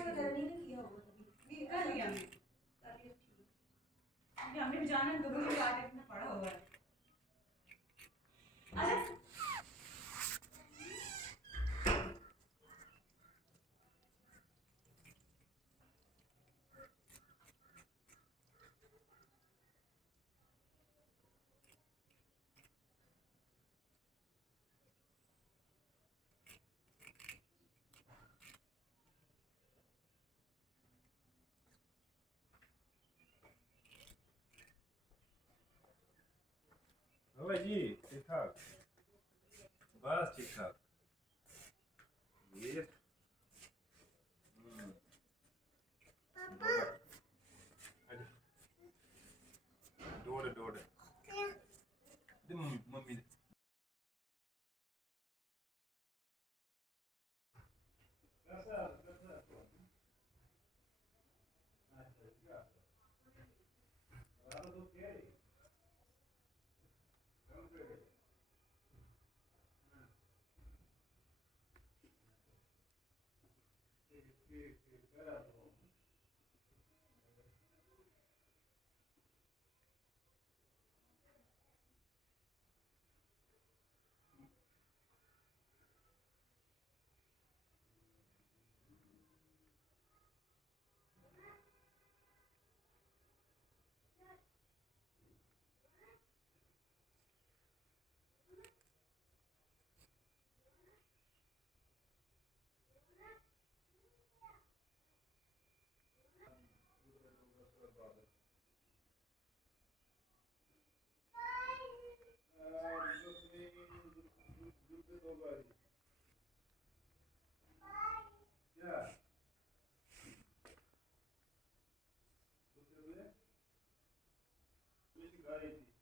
वगैरह नहीं ना किया होगा कभी। कर लिया कर लिया ठीक। क्योंकि हमने भी जाना है, तो मुझे याद इतना पड़ा हुआ है। अच्छा हो भाई जी, ठीक ठाक। बस ठीक ठाक। ये डोड़ डोड़ दे मम्मी मम्मी दे। कैसा कैसा तो क्या है कम कर दे। ठीक ठीक करा दो। Yeah. Você lê? Deixa eu